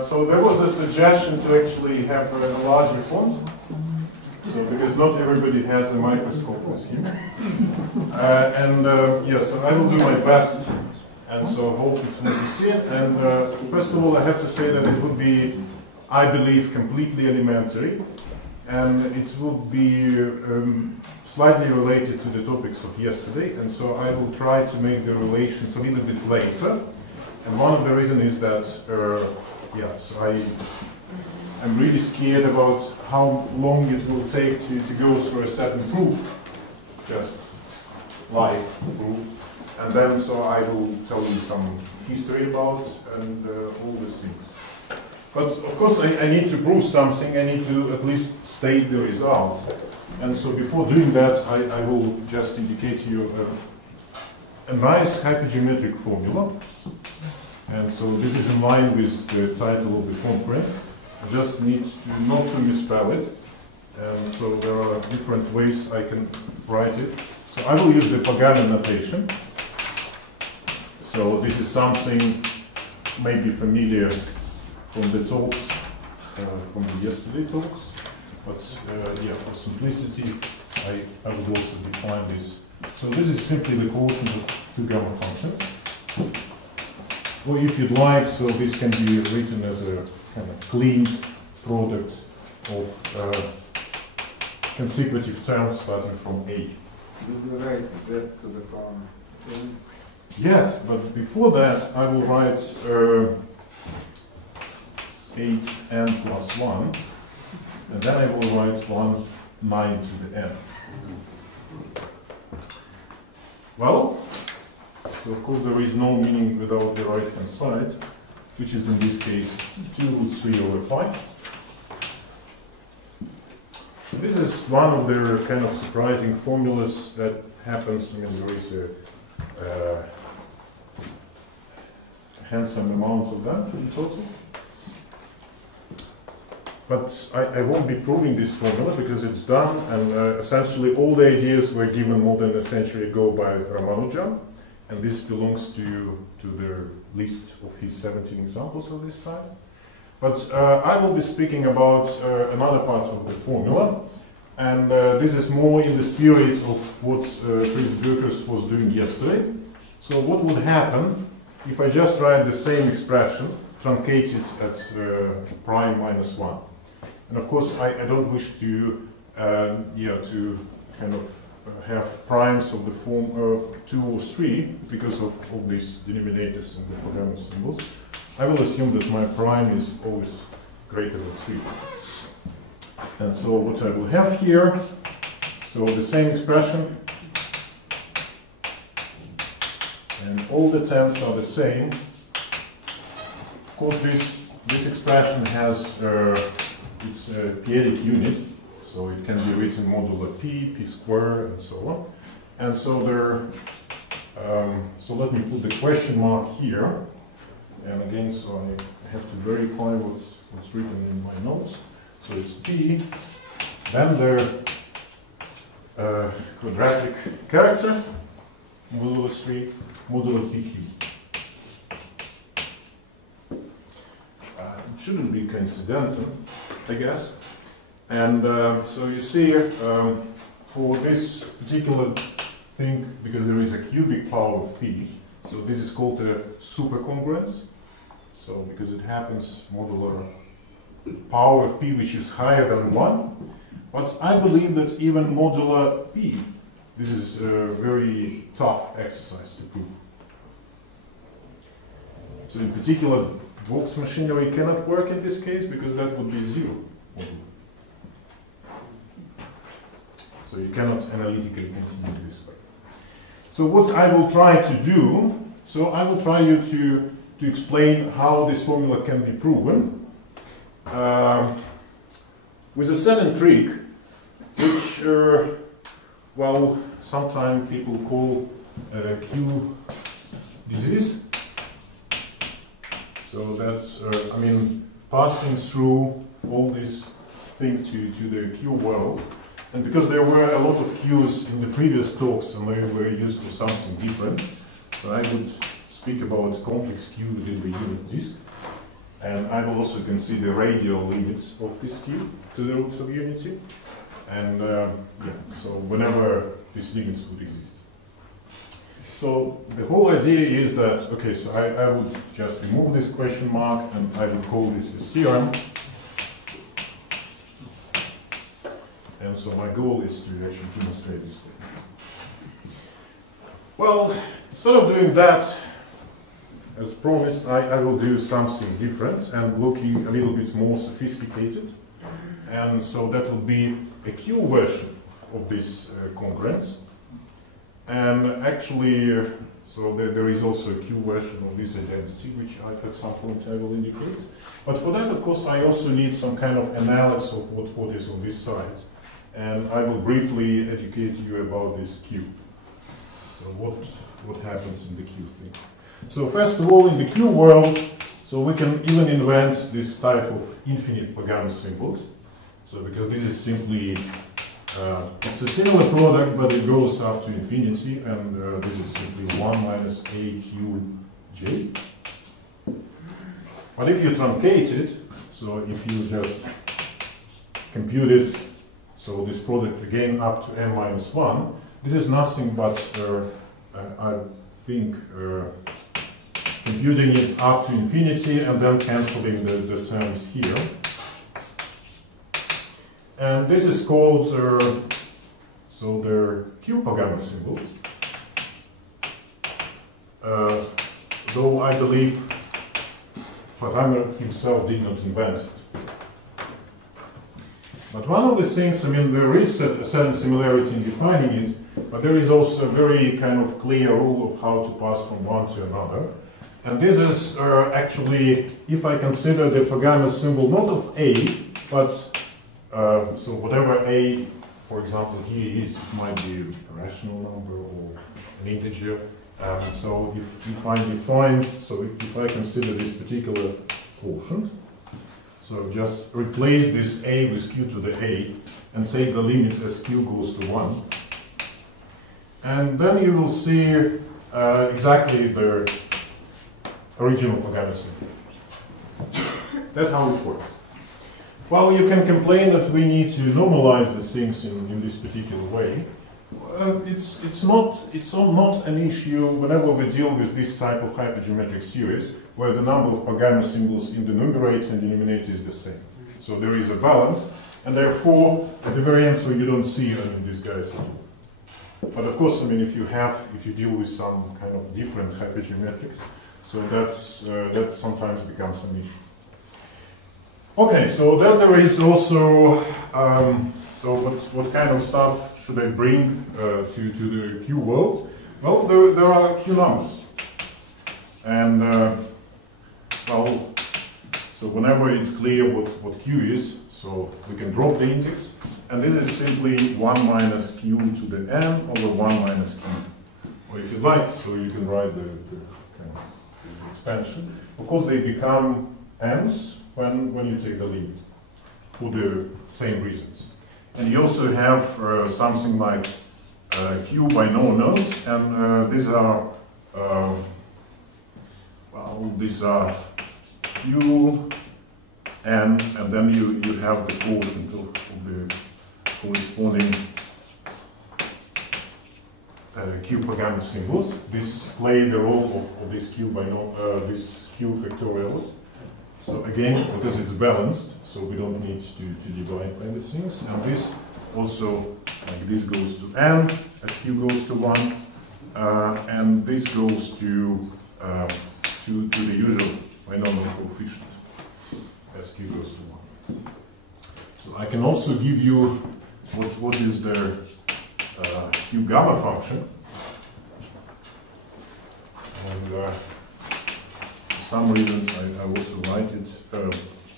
So there was a suggestion to actually have a larger font. So because not everybody has a microscope with him. Yes, I will do my best, and so hope it's not to see it. And first of all, I have to say that it would be, I believe, completely elementary, and it would be slightly related to the topics of yesterday, and so I will try to make the relations a little bit later. And one of the reasons is that, I'm really scared about how long it will take to go through a certain proof, just like proof, and then so I will tell you some history about and all these things. But of course I need to prove something, I need to at least state the result. And so before doing that, I will just indicate to you a nice hypergeometric formula. And so this is in line with the title of the conference. I just need to not to misspell it. And so there are different ways I can write it. So I will use the Pagani notation. So this is something maybe familiar from the talks, from the yesterday talks. But for simplicity, I would also define this. So this is simply the quotient of two gamma functions. Or if you'd like, so this can be written as a kind of cleaned product of consecutive terms starting from A. You will write z to the power n? Yes, but before that I will write 8n plus 1, and then I will write 9 to the n. Well, so of course there is no meaning without the right hand side, which is in this case 2 root 3 over pi. This is one of the kind of surprising formulas that happens. I mean, there is a handsome amount of them in total. But I won't be proving this formula because it's done, and essentially all the ideas were given more than a century ago by Ramanujan, and this belongs to the list of his 17 examples of this type. But I will be speaking about another part of the formula, and this is more in the spirit of what Fritz Bürkers was doing yesterday. So what would happen if I just write the same expression, truncated at prime minus 1? And of course, I don't wish to, to kind of have primes of the form 2 or 3 because of all these denominators and the programming symbols. I will assume that my prime is always greater than 3. And so what I will have here, so the same expression, and all the terms are the same. Of course, this expression has its periodic unit, so it can be written modulo p, p squared, and so on. And so there, so let me put the question mark here. And again, so I have to verify what's written in my notes. So it's p, then the quadratic character, modulo 3, modulo pq. It shouldn't be coincidental, I guess. And so you see, for this particular thing, because there is a cubic power of p, so this is called a supercongruence. So because it happens modular power of p which is higher than 1. But I believe that even modular p, this is a very tough exercise to prove. So in particular, Dwork's machinery cannot work in this case because that would be 0. So you cannot analytically continue this way. So what I will try to do, so I will try you to explain how this formula can be proven with a certain trick, which, well, sometimes people call Q disease. So that's, I mean, passing through all this thing to the Q world. And because there were a lot of Qs in the previous talks and they were used for something different, so I would speak about complex Q within the unit disk. And I will also consider radial limits of this Q to the roots of unity. And so whenever these limits would exist. So the whole idea is that, okay, so I would just remove this question mark and I would call this a theorem. And so my goal is to actually demonstrate this thing. Well, instead of doing that, as promised, I will do something different and looking a little bit more sophisticated. And so that will be a Q version of this congruence. And actually, so there is also a Q version of this identity, which at some point I will indicate. But for that, of course, I also need some kind of analysis of what is on this side. And I will briefly educate you about this Q. So what happens in the Q thing. So first of all, in the Q world, so we can even invent this type of infinite Pagano symbols. So because this is simply, it's a similar product, but it goes up to infinity, and this is simply 1 minus AQJ. But if you truncate it, so if you just compute it, so this product again up to n minus 1, this is nothing but, I think, computing it up to infinity and then cancelling the terms here. And this is called, so the q-Pagano symbol. Though I believe Pagano himself did not invent it. But one of the things, I mean, there is a certain similarity in defining it, but there is also a very kind of clear rule of how to pass from one to another. And this is actually, if I consider the Pagano symbol not of A, but so whatever A, for example, here is, it might be a rational number or an integer. So if I define, so if I consider this particular quotient, so just replace this A with Q to the A and take the limit as Q goes to 1. And then you will see exactly the original Pagano symbol. That's how it works. Well, you can complain that we need to normalize the things in this particular way. It's not an issue whenever we deal with this type of hypergeometric series, where the number of Pagano symbols in the numerator and denominator is the same. So there is a balance, and therefore, at the very end, so you don't see these guys at all. But of course, I mean, if you deal with some kind of different hypergeometrics, so that sometimes becomes an issue. Okay, so then there is also, so what kind of stuff should I bring to the Q world? Well, there are Q numbers. And, well, so whenever it's clear what Q is, so we can drop the index. And this is simply 1 minus Q to the n over 1 minus Q. Or if you like, so you can write the kind of expansion. Of course, they become n's when you take the limit, for the same reasons. And you also have something like Q binomials, and these are, well, these are Q, n, and then you have the quotient of the corresponding Q Pagano symbols. This play the role of this Q factorials. So again, because it's balanced, so we don't need to divide by the things. And this also, like this goes to n as Q goes to 1, and this goes to the usual binomial coefficient as Q goes to 1. So I can also give you what is the Q gamma function, and for some reasons I also write it.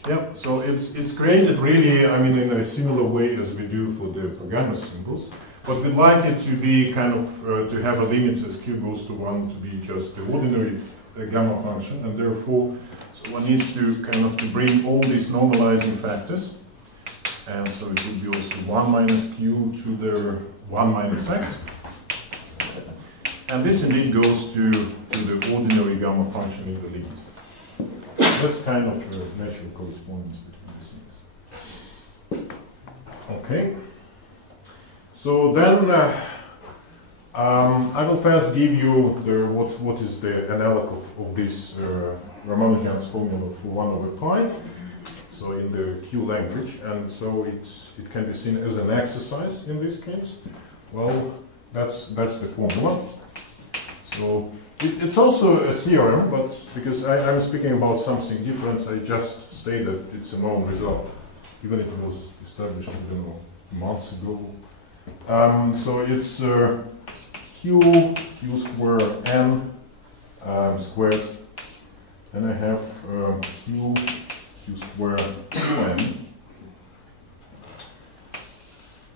Yeah, so it's created really, I mean, in a similar way as we do for the Pagano symbols, but we'd like it to be kind of to have a limit as Q goes to 1 to be just the ordinary gamma function, and therefore, so one needs to kind of to bring all these normalizing factors. And so it would be also 1 minus Q to the 1 minus X. And this indeed goes to the ordinary gamma function in the limit. That's kind of a natural correspondence between these things. Okay. So then I will first give you what is the analog of this Ramanujan's formula for 1 over pi. So in the Q language, and so it can be seen as an exercise in this case. Well, that's the formula. So it's also a theorem, but because I'm speaking about something different, I just say that it's a known result, even if it was established, I don't know, months ago. So it's q square n squared, and I have q square 2n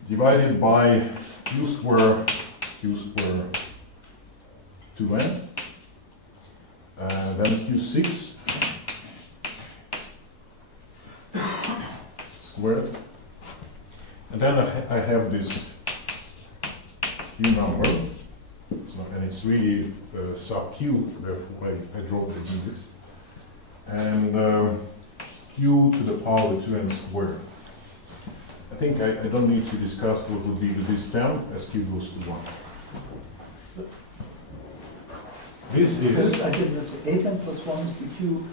divided by q square 2n, then q6 squared, and then I have this q number, so, and it's really sub q, therefore I drop the index, and q to the power 2n squared. I think I don't need to discuss what would be this term as q goes to 1. This is... I did this 8n plus 1 is the q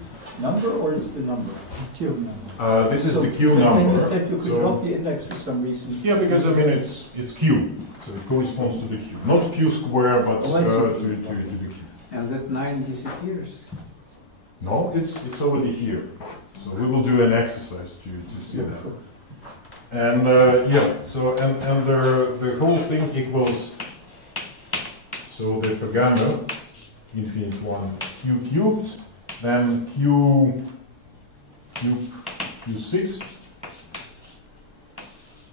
number, or is the number? Q number. This is the q number. And you said you could drop the index for some reason. Yeah, because I mean it's q, so it corresponds to the q. Not q square, but to the q. And that 9 disappears. No, it's already here. So we will do an exercise to see that. Sure. And yeah, so and the whole thing equals, so the gamma infinite 1 q cubed, then q6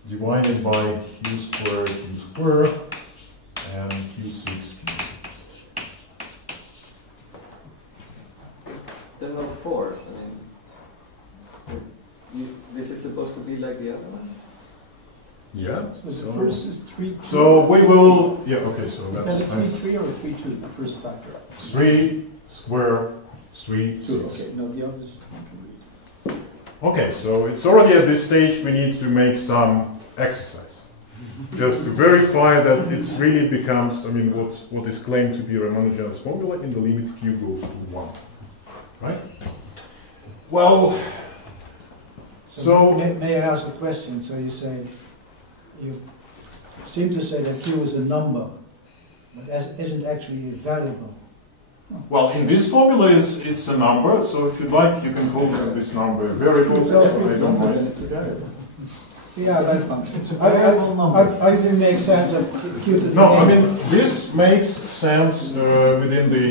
divided by q square, and q6. There are no fours. I mean, this is supposed to be like the other one? Yeah. So the first is 3. So we will, yeah, okay, so Is that's that a 3 or a 3 2, the first factor? 3 square, 3 6. Okay, no, the others. Okay, so it's already at this stage we need to make some exercise. Just to verify that it really becomes, I mean, what is claimed to be Ramanujan's formula in the limit q goes to 1. Right? Well, so... May I ask a question? So you say, you seem to say that q is a number, but isn't actually a variable. Well, in this formula it's a number, so if you like you can call this number a variable, so I don't mind. It's a variable. Yeah, but It's a variable number. how do you make sense of q to the No, a? I mean, this makes sense within the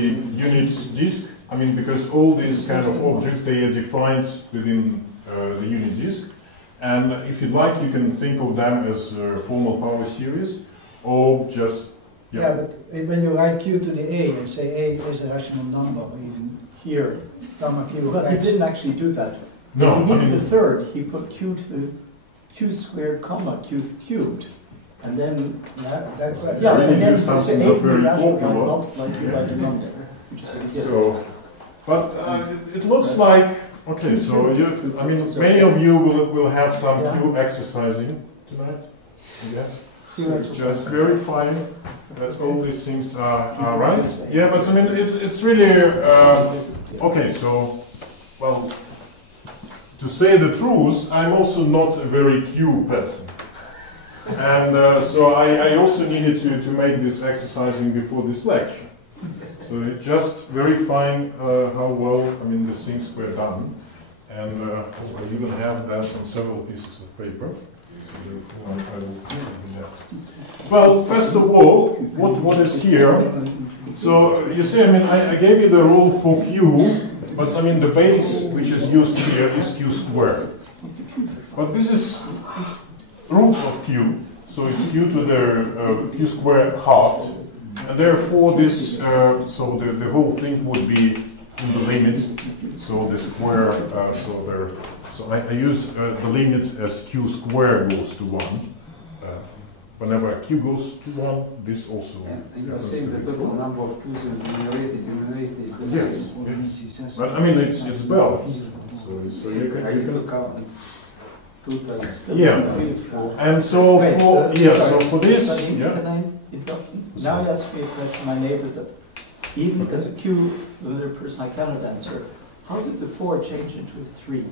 unit disk. I mean, because all these kind of objects, they are defined within the unit disk. And if you like, you can think of them as formal power series, or just... Yeah, but when you write q to the a and say a is a rational number, or even here, gamma q of But he x. didn't actually do that. No, If he I needed mean, the third, he put q to the q squared comma q cubed. And then, That's right. yeah, really and then do something say not 8 very rational popular. multiplied by the number. Which is what he did. so, but it looks like, okay, so you, I mean, many of you will have some q exercising tonight, yes? So just verifying that all these things are right. Yeah, but I mean, it's really, okay, so, well, to say the truth, I'm also not a very Q person. And so I also needed to make this exercising before this lecture. So just verifying how well, I mean, the things were done. And I even have that on several pieces of paper. So therefore I will do that. Well, first of all, what is here? So you see, I mean, I gave you the rule for Q, but I mean, the base which is used here is Q squared. But this is root of Q, so it's Q to the Q squared halved. And therefore this, so the whole thing would be in the limit, so the square, so I use the limit as Q squared goes to 1. whenever q goes to 1, this also. And you are saying the total number of q's in numerator is the Yes, same? yes. But I mean, it's balanced. So you I can, need to count 2 times. Yeah. 3 is 4. and so Wait, for, yeah, so sorry, for this, Can yeah. I interrupt? Now you ask me a question, my neighbor, that even as a Q familiar person, I cannot answer. How did the 4 change into a 3?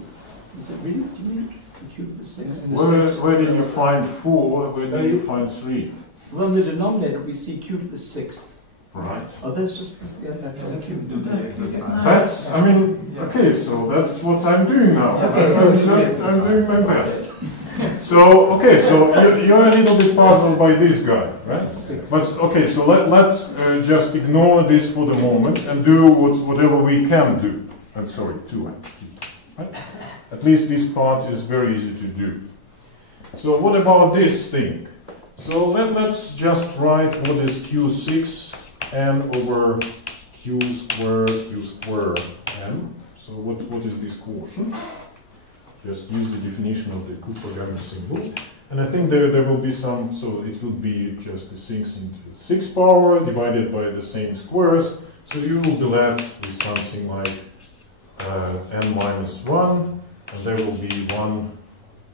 Is it really, do you mean the cube the 6? Where did you find 4? Where did you find 3? Well, in the denominator we see cube the 6th. Right. Oh, that's just because the other cube. That's, I mean, okay, so that's what I'm doing now. I'm doing my best. So, okay, so you're a little bit puzzled by this guy, right? But, okay, so let's just ignore this for the moment and do whatever we can do. I'm sorry, 2. Right? At least this part is very easy to do. So what about this thing? So let's just write what is q6 n over q square n. So what is this quotient? Just use the definition of the q-programming symbol. And I think there will be some, so it would be just the 6 into 6 power divided by the same squares. So you will be left with something like n minus 1, and there will be 1,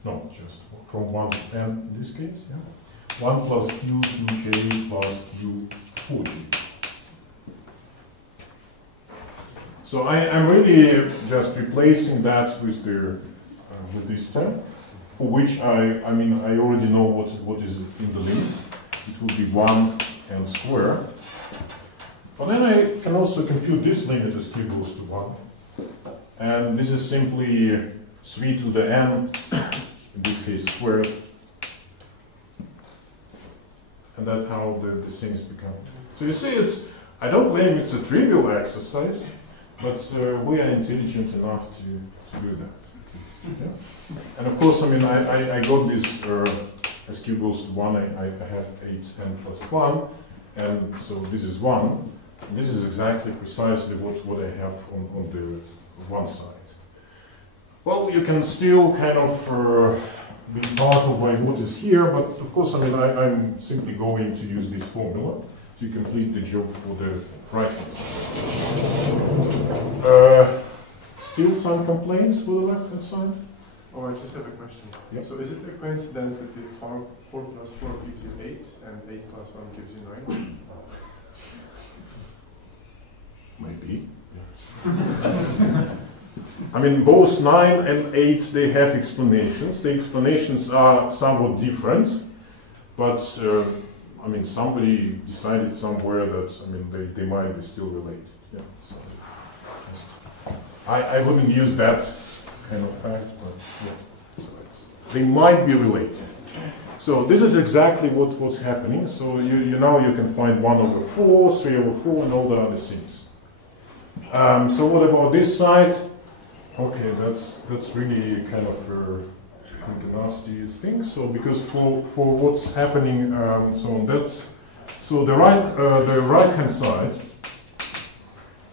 no, just from 1 to n in this case, yeah. 1 plus q 2j plus q 4j. So I'm really just replacing that with the with this term, for which I mean I already know what is in the limit. It would be 1 n square. But then I can also compute this limit as q goes to 1. And this is simply 3 to the n, in this case squared. And that's how the things become. So you see, I don't claim it's a trivial exercise, but we are intelligent enough to do that. Yeah? And of course, I mean, I got this, as q goes to 1, I have 8n plus 1, and so this is 1. And this is exactly precisely what I have on the one side. Well, you can still kind of be puzzled by what is here, but of course, I mean, I'm simply going to use this formula to complete the job for the right-hand side. Still some complaints for the left-hand side? Oh, I just have a question. Yep. So is it a coincidence that the 4 plus 4 gives you 8 and 8 plus 1 gives you 9? Maybe. Yes. I mean, both 9 and 8, they have explanations. The explanations are somewhat different, but I mean, somebody decided somewhere that, I mean, they might be still related. Yeah. So, I wouldn't use that kind of fact, but yeah. So they might be related. So this is exactly what's happening. So you know you can find 1 over 4, 3 over 4, and all the other things. So what about this side? Okay, that's really kind of a nasty thing. So because for what's happening, so the right hand side,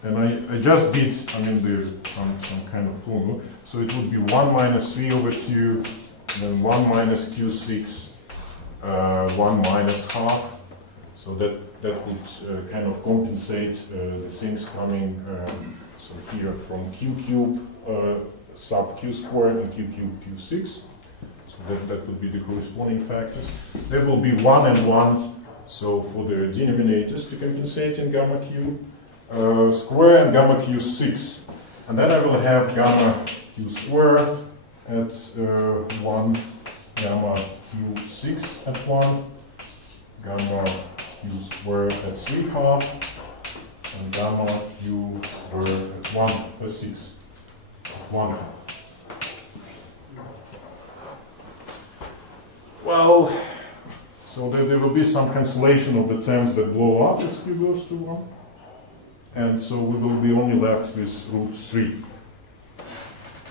and I just did, I mean, some kind of formula. So it would be 1 minus 3 over 2, then 1 minus q6, 1 minus half. So that would kind of compensate the things coming so here from q cube sub q squared and q cube q6. So that would be the corresponding factors. There will be 1 and 1. So for the denominators to compensate in gamma q square and gamma q6. And then I will have gamma q squared at 1, gamma q6 at 1, gamma q squared at 3 half, and gamma q squared at 1 plus 6 at 1 half. Well, so there will be some cancellation of the terms that blow up as q goes to 1. And so we will be only left with root 3.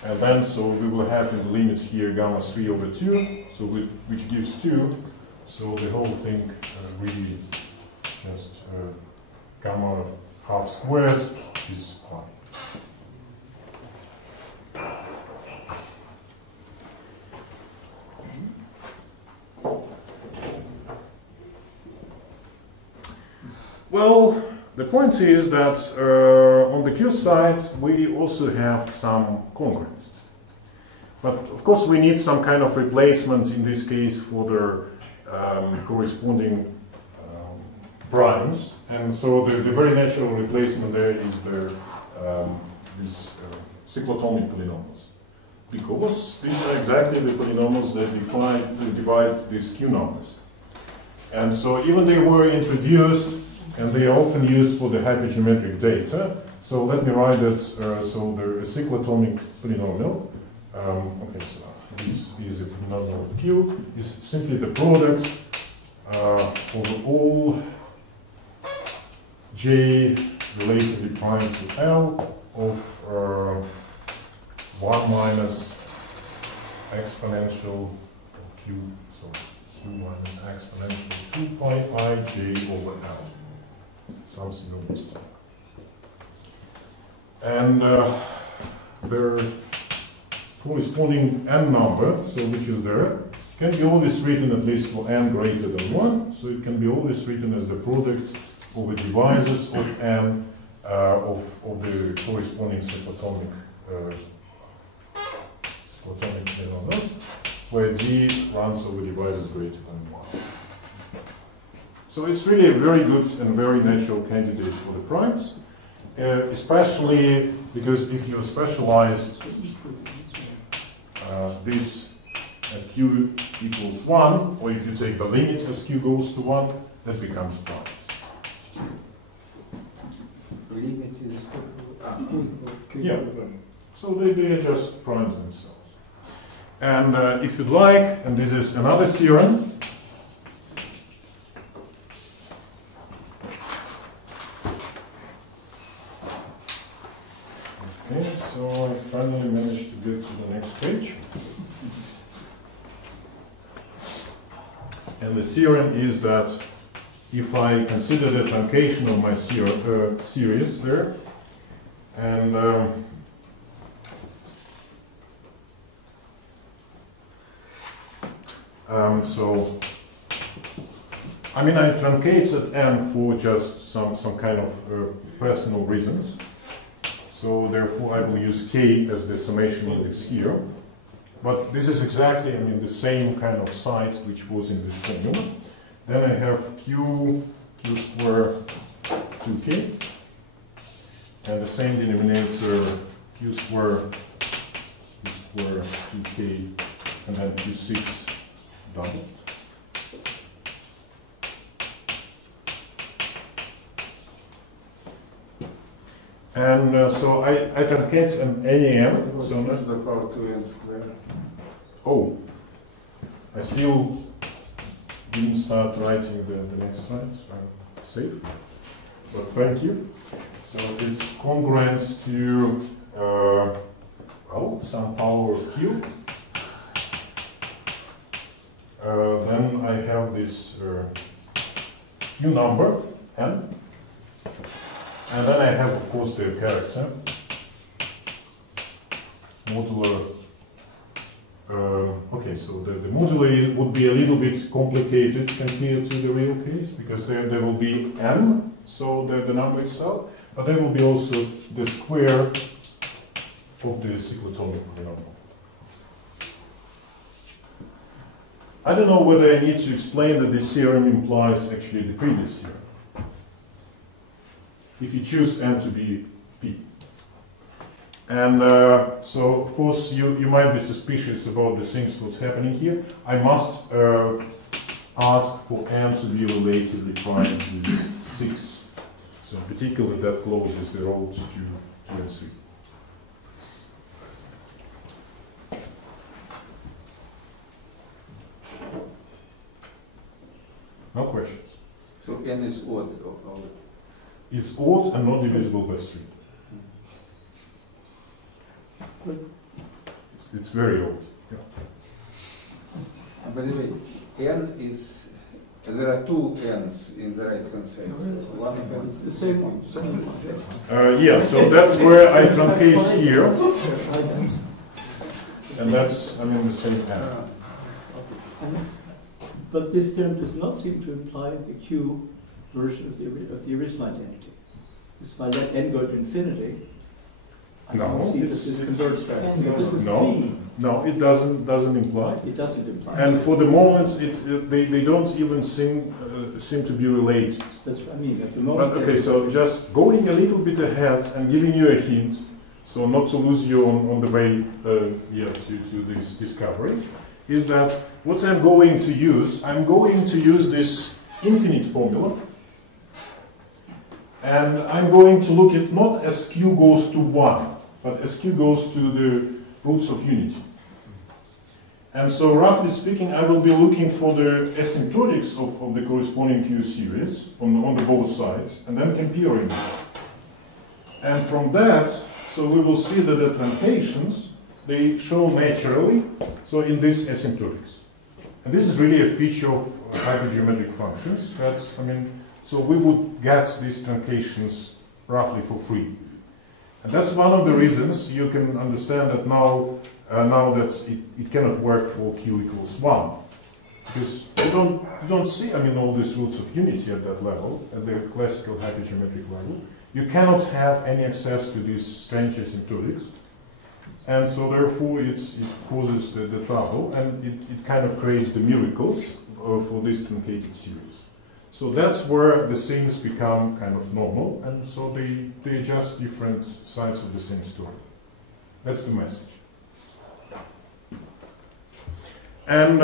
And then, so we will have in the limits here gamma 3 over 2, so which gives 2. So the whole thing really just gamma half squared is pi. point is that on the Q side we also have some congruences. But of course we need some kind of replacement in this case for the corresponding primes, and so the very natural replacement there is the these cyclotomic polynomials, because these are exactly the polynomials that divide these Q numbers. And so even they were introduced, and they are often used for the hypergeometric data. So let me write that. So the cyclotomic polynomial. Okay, so this is a polynomial of Q. Is simply the product over all j relatively prime to L of 1 minus exponential Q. So Q minus exponential 2 pi I j over L. Something of this type. And their corresponding n number, so which is there, can be always written at least for n greater than 1. So it can be always written as the product over divisors of n of the corresponding cyclotomic polynomials, where d runs over divisors greater than 1. So it's really a very good and very natural candidate for the primes, especially because if you specialize this at q equals 1, or if you take the limit as q goes to 1, that becomes primes. Limit is Yeah. So they are just primes themselves. And if you'd like, and this is another theorem. Okay, so I finally managed to get to the next page. And the theorem is that if I consider the truncation of my series there, and so I mean I truncated n for just some kind of personal reasons. So therefore I will use k as the summation index here. But this is exactly, I mean, the same kind of site which was in this formula. Then I have q square 2k, and the same denominator q square 2k, and then q6 doubled. And so I truncate an NAM. So to the power 2n squared. Oh, I still didn't start writing the next slide, so I'm safe. But thank you. So it's congruent to well, some power of q. Then I have this q number n. And then I have, of course, the character, modular. Okay, so the modular would be a little bit complicated compared to the real case, because there will be n, so the number itself, but there will be also the square of the cyclotomic polynomial. I don't know whether I need to explain that this theorem implies actually the previous theorem. If you choose n to be p. And so, of course, you might be suspicious about the things what's happening here. I must ask for n to be relatively prime with 6. So in particular, that closes the roads to 2 and 3. No questions? So n is odd. Is odd and not divisible by 3. It's very odd. Yeah. By the way, n is, there are two n's in the right hand side. So It's the same one. Yeah, so that's where I truncate here. And that's, I mean, the same pattern. But this term does not seem to imply the Q version of the original identity. Because if I let n go to infinity, I No, can see that it's- this converges to And this is No. p. No, it doesn't imply. It doesn't imply. And for the moment, they don't even seem to be related. That's what I mean. At the moment, But okay, so just going a little bit ahead and giving you a hint, so not to lose you on the way to this discovery, is that what I'm going to use this infinite formula, and I'm going to look at not as q goes to 1, but as q goes to the roots of unity. And so roughly speaking, I will be looking for the asymptotics of the corresponding q series on the both sides, and then comparing them. And from that, so we will see that the truncations, they show naturally, so in this asymptotics. And this is really a feature of hypergeometric functions. That's, I mean, so we would get these truncations roughly for free. And that's one of the reasons you can understand that now that it cannot work for q equals 1. Because you don't see, I mean, all these roots of unity at that level, at the classical hypergeometric level. You cannot have any access to these strange asymptotics. And so therefore it causes the trouble, and it kind of creates the miracles for this truncated series. So that's where the things become kind of normal, and so they are just different sides of the same story. That's the message. And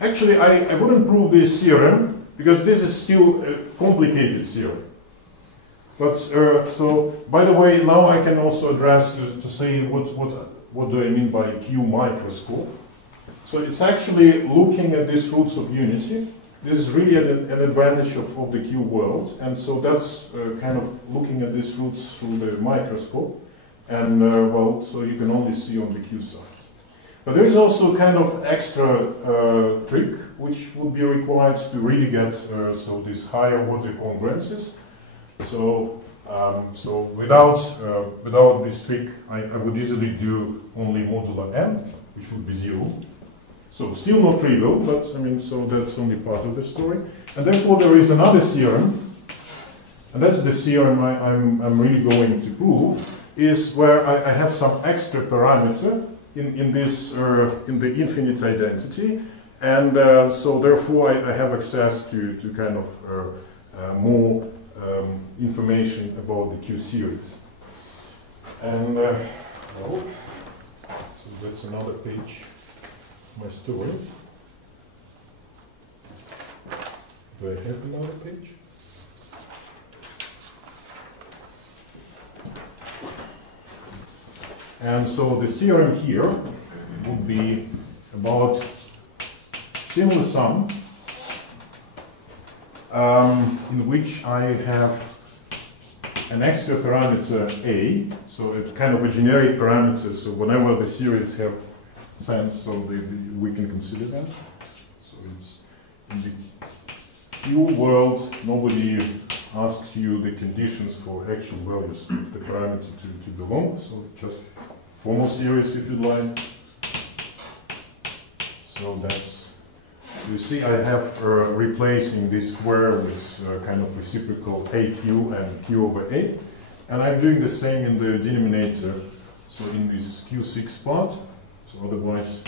actually I wouldn't prove this theorem, because this is still a complicated theorem. But so, by the way, now I can also address to say what do I mean by q-microscope. So it's actually looking at these roots of unity. This is really an advantage of the Q world, and so that's kind of looking at these roots through the microscope, and well, so you can only see on the Q side. But there is also kind of extra trick which would be required to really get so these higher order congruences. So without this trick, I would easily do only modulo n, which would be 0. So still not trivial, but I mean, so that's only part of the story. And therefore there is another theorem, and that's the theorem I'm really going to prove, is where I have some extra parameter in the infinite identity, and so therefore I have access to kind of more information about the Q series. And well, so that's another page. My story. Do I have another page? And so the theorem here would be about similar sum in which I have an extra parameter a, so a kind of a generic parameter, so whenever the series have sense, so we can consider that. So it's in the Q world, nobody asks you the conditions for actual values of the parameter to belong, so just formal series if you like. So that's, you see I have replacing this square with kind of reciprocal AQ and Q over A, and I'm doing the same in the denominator, so in this Q6 part. So otherwise,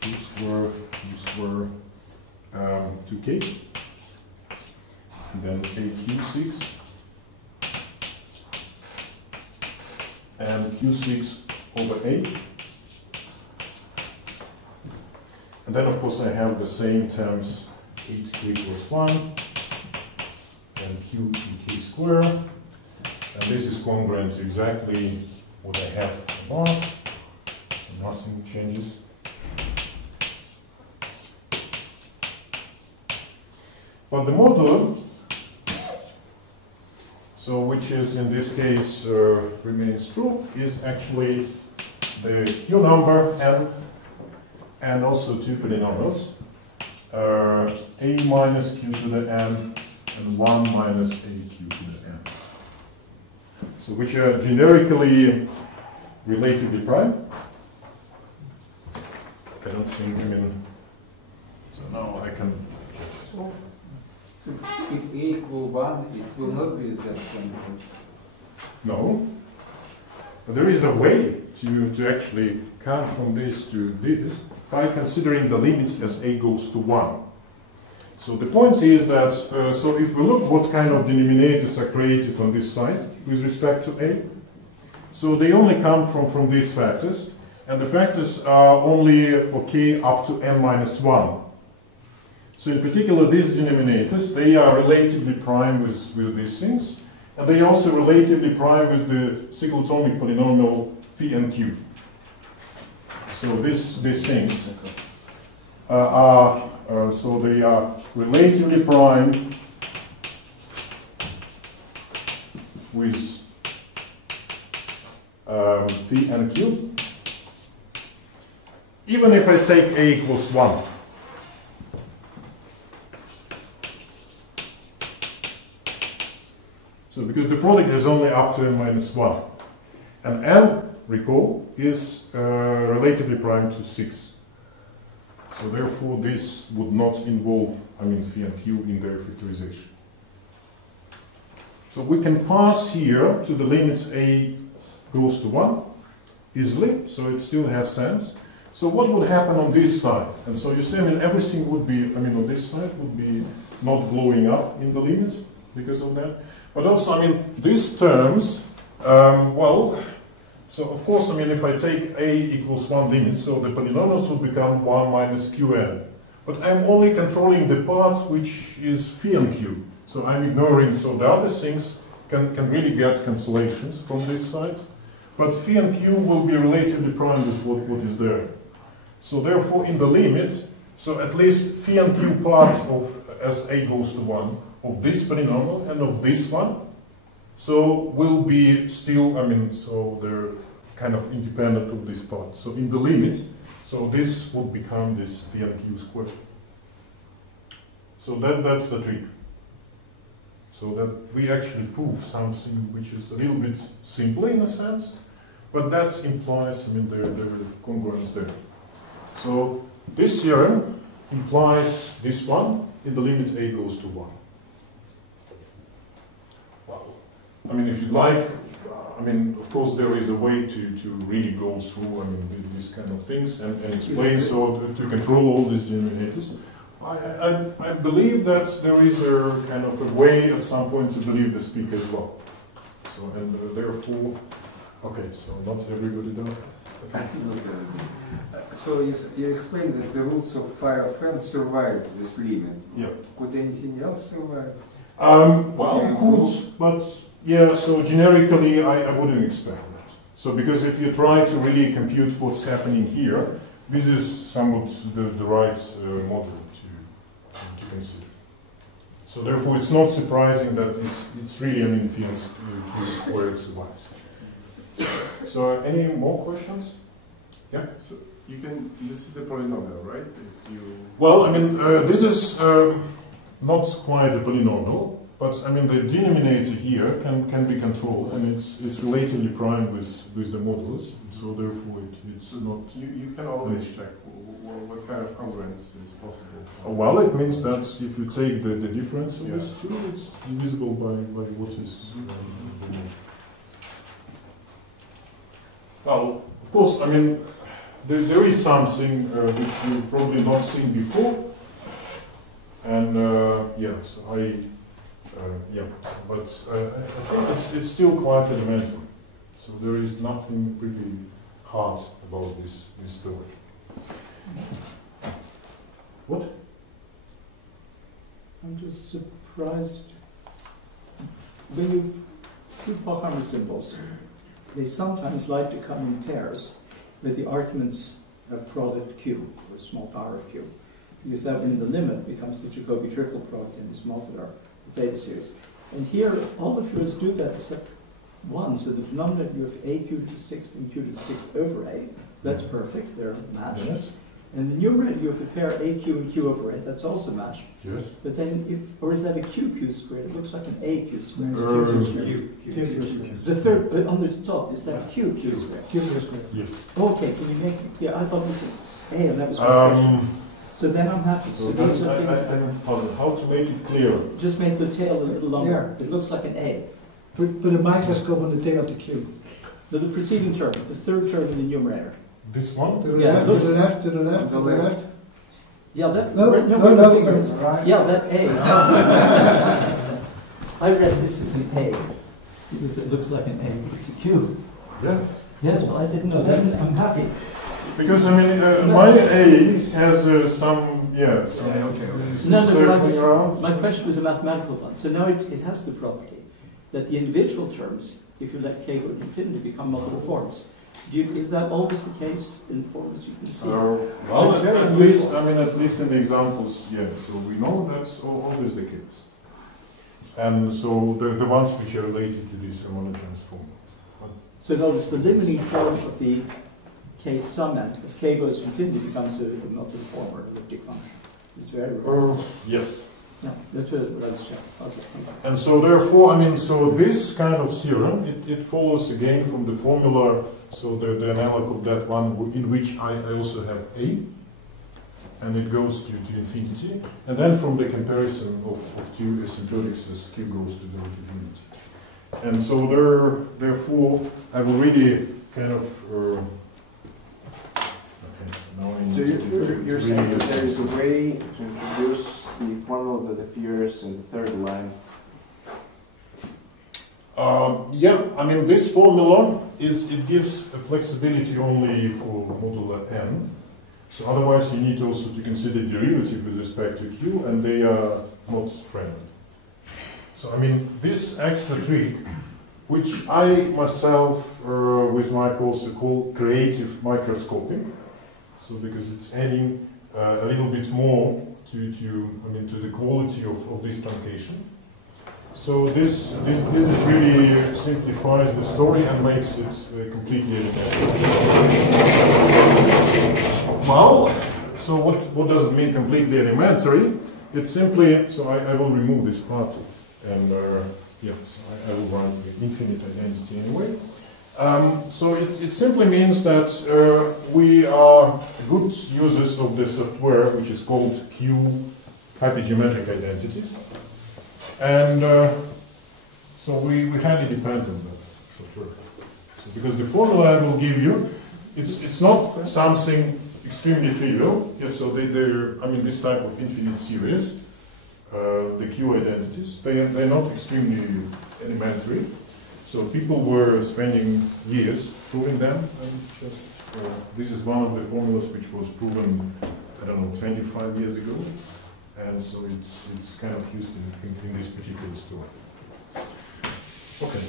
q square 2k, and then aq6, and q6 over a. And then of course I have the same terms, 8k plus 1, and q to k square. And this is congruent to exactly what I have above. Nothing changes. But the modulo, so which is in this case remains true, is actually the Q number n and also two polynomials, a minus q to the n and 1 minus aq to the n. So which are generically relatively prime. I don't think, I mean, so now I can just So if A equal 1, it will not be that congruence. No. But there is a way to actually come from this to this by considering the limit as A goes to 1. So the point is that, so if we look what kind of denominators are created on this side with respect to A, so they only come from these factors, and the factors are only for k up to n minus 1. So in particular, these denominators, they are relatively prime with these things, and they are also relatively prime with the cyclotomic polynomial phi and q. So these things are, so they are relatively prime with phi and q, even if I take A equals 1. So because the product is only up to n minus 1. And n, recall, is relatively prime to 6. So therefore this would not involve, I mean, phi and q in their factorization. So we can pass here to the limit A goes to 1 easily, so it still has sense. So what would happen on this side? And so you see, I mean, everything would be, I mean, on this side would be not blowing up in the limit because of that. But also, I mean, these terms, well, so of course, I mean, if I take A equals 1 limit, so the polynomials would become 1 minus qn. But I'm only controlling the part which is phi and q. So I'm ignoring, so the other things can really get cancellations from this side. But phi and q will be relatively prime with what is there. So therefore, in the limit, so at least phi and q part of, as A goes to 1, of this polynomial and of this one, so will be still, I mean, so they're kind of independent of this part. So in the limit, so this would become this phi and q squared. So that's the trick. So that we actually prove something which is a little bit simpler in a sense, but that implies, I mean, there congruence there. So this theorem implies this one in the limit A goes to 1. I mean, if you like, I mean, of course, there is a way to really go through, I mean, these kind of things and explain, so to control all these denominators. I believe that there is a kind of a way at some point to believe the speak as well. So, and therefore, okay, so not everybody does. Okay. So you explained that the roots of phi of n survive this limit. Yeah. Could anything else survive? Well, could, but yeah, so generically I wouldn't expect that. So because if you try to really compute what's happening here, this is somewhat the right model to consider. So therefore it's not surprising that it's really an infinite q squared survives. So any more questions? Yeah? So you can, this is a polynomial, right? If you... Well, I mean, this is not quite a polynomial, but I mean the denominator here can be controlled, and it's relatively prime with the modulus, so therefore it's not. You can always check what kind of congruence is possible. Well, it means that if you take the difference of these two, it's divisible by what is. Well, of course, I mean there is something which you've probably not seen before, and yes, yeah, but I think it's still quite elementary. So there is nothing pretty hard about this story. What? I'm just surprised. When you do Pochhammer symbols, they sometimes like to come in pairs with the arguments of product q, or small power of q, because that in the limit becomes the Jacobi triple product in this modular theta series. And here, all the fluids do that except one, so the denominator you have a q to the 6th and q to the 6th over a, so that's perfect, they're matched. Yes. And the numerator you have a pair aq and q over a, that's also matched. Yes. But then, or is that a q squared? It looks like an aq squared. The third, on the top, is that q squared? Q squared. Yes. Okay, can you make it clear? I thought it was a, and that was my question. So then I'm happy. So So that's, these are things that I'm puzzled. How to make it clear? just make the tail a little longer. It looks like an A. Put a microscope on the tail of the cube. The preceding term, the third term in the numerator. This one? To the Yeah, left, it looks- to the left, to the left, to the left. Yeah, that No, right, no, where no, the finger is. right. Yeah, that A. I read this as an A because it looks like an A. It's a cube. Yes. Yes, well, I didn't know that. I'm happy. Because, I mean, my A has some, yeah, some No, no, circling around. my question was a mathematical one. So now it has the property that the individual terms, if you let k go to infinity, become multiple forms. Is that always the case in forms you can see? Well, It's very at least, I mean, at least in the examples, yeah. So we know that's always the case. And so the ones which are related to this Riemann transform. So notice the limiting form of the k summand, as k goes to infinity, becomes a multiple form or elliptic function. It's very rare. Yes. Yeah, that's what I was checking. Okay. And so therefore, I mean, so this kind of theorem, it follows again from the formula, so the analog of that one in which I also have A, and it goes to infinity, and then from the comparison of two asymptotics as q goes to the infinity. And so therefore, I've already kind of, okay, now I need So to you're really saying that use there is a this. way to introduce the formula that appears in the third line. Yeah, I mean, this formula it gives a flexibility only for modular n. So otherwise, you need also to consider derivative with respect to q, and they are not friendly. So I mean, this extra trick, which I myself, with my course, call creative microscoping. So because it's adding a little bit more to the quality of this truncation. So this really simplifies the story and makes it completely elementary. Well, so what does it mean completely elementary? It's simply, so I will remove this part, and yeah, so I will write the infinite identity anyway. So it simply means that we are good users of the software which is called q hypergeometric identities. And so we highly depend on that software. So because the formula I will give you, it's not something extremely trivial. Yes, so I mean, this type of infinite series, the Q identities, they're not extremely elementary. So people were spending years proving them, and just this is one of the formulas which was proven, I don't know, 25 years ago. And so it's kind of used in this particular story. Okay.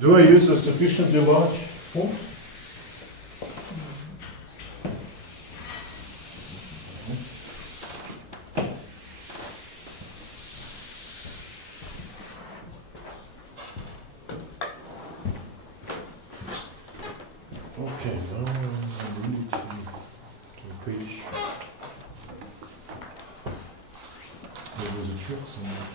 Do I use a sufficiently large font? Okay, now I need to page. There was a trick somewhere.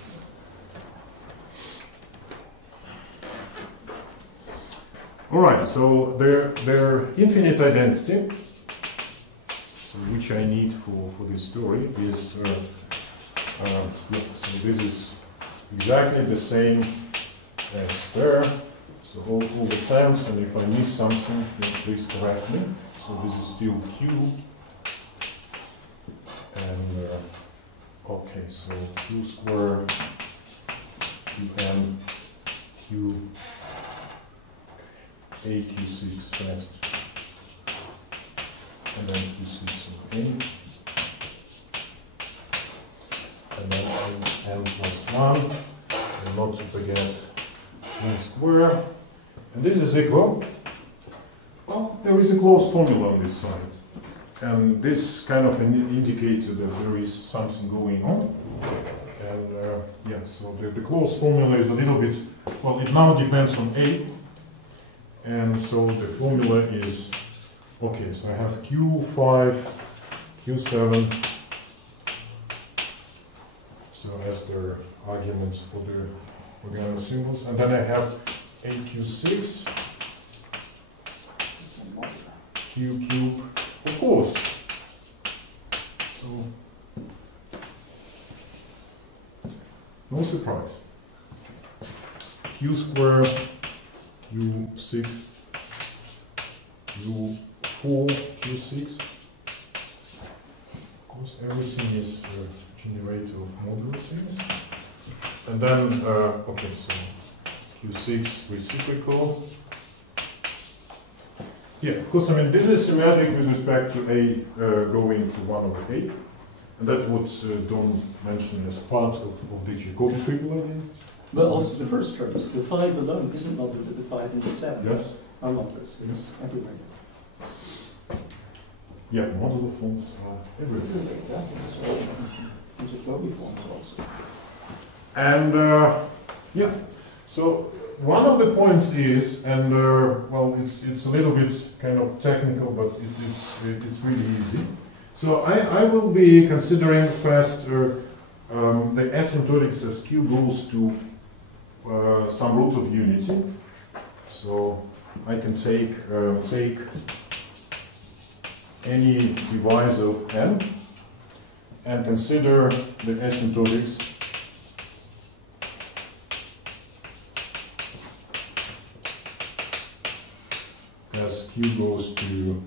All right, so their infinite identity, so which I need for this story, is yeah, so this is exactly the same as there. So all the terms, and if I miss something, then please correct me. So this is still q, and okay, so q square, qn, q, a q6 fast, and then q6 of n, and then n plus 1, and not to forget n square. And this is equal, well, there is a closed formula on this side. And this kind of indicates that there is something going on. And yeah, so the closed formula is a little bit, well, it now depends on A. And so the formula is, okay, so I have Q5, Q7, so as their arguments for the organic symbols. And then I have AQ6, Q cube, of course, So, no surprise. Q square, U6, U4, Q6. Of course, everything is a generator of modular things. And then, okay, so Q6 reciprocal. Yeah, of course, I mean, this is symmetric with respect to A going to 1 over A. And that's what Don mentioned as part of the Jacobi triple identity. But also the first terms, the 5 alone isn't modular, but the 5 and the 7 Yes. are modulars. It's everywhere. Yeah, modular forms are everywhere. Exactly. So, the Jacobi forms also. And yeah, so one of the points is, and well, it's a little bit kind of technical, but it's really easy. So I will be considering first the asymptotics as Q goes to some root of unity. So I can take any divisor of n and consider the asymptotics as Q goes to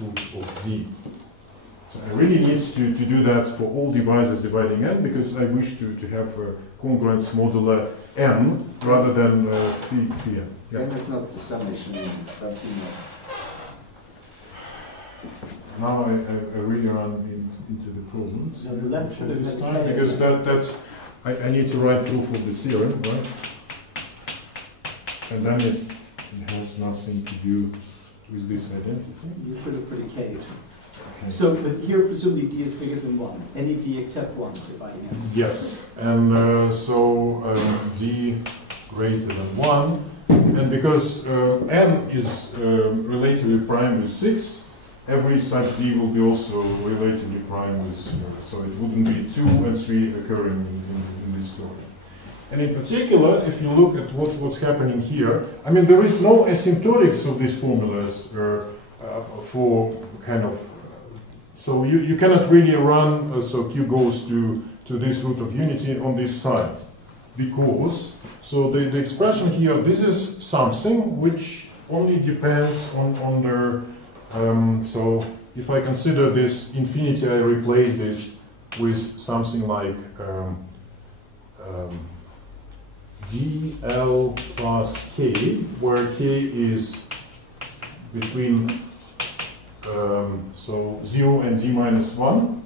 root of D. So I really need to do that for all divisors dividing n, because I wish to have a congruence modular n rather than phi n. Yeah. N is not the summation, it's something else. Now I really run into the problems. So the left should have this had time, K. because I need to write proof of the theorem, right? And then it has nothing to do with this identity. You should have put a K. Okay. So, but here presumably D is bigger than 1. Any D except 1 dividing n. Yes, and so D greater than 1, and because n is relatively prime with 6, every such D will be also relatively prime with 0, so it wouldn't be 2 and 3 occurring in this story. And in particular, if you look at what's happening here, I mean, there is no asymptotics of these formulas for kind of, so you cannot really run, so Q goes to this root of unity on this side, because, so the expression here, this is something which only depends on the, so if I consider this infinity, I replace this with something like dl plus k, where k is between so 0 and d minus 1.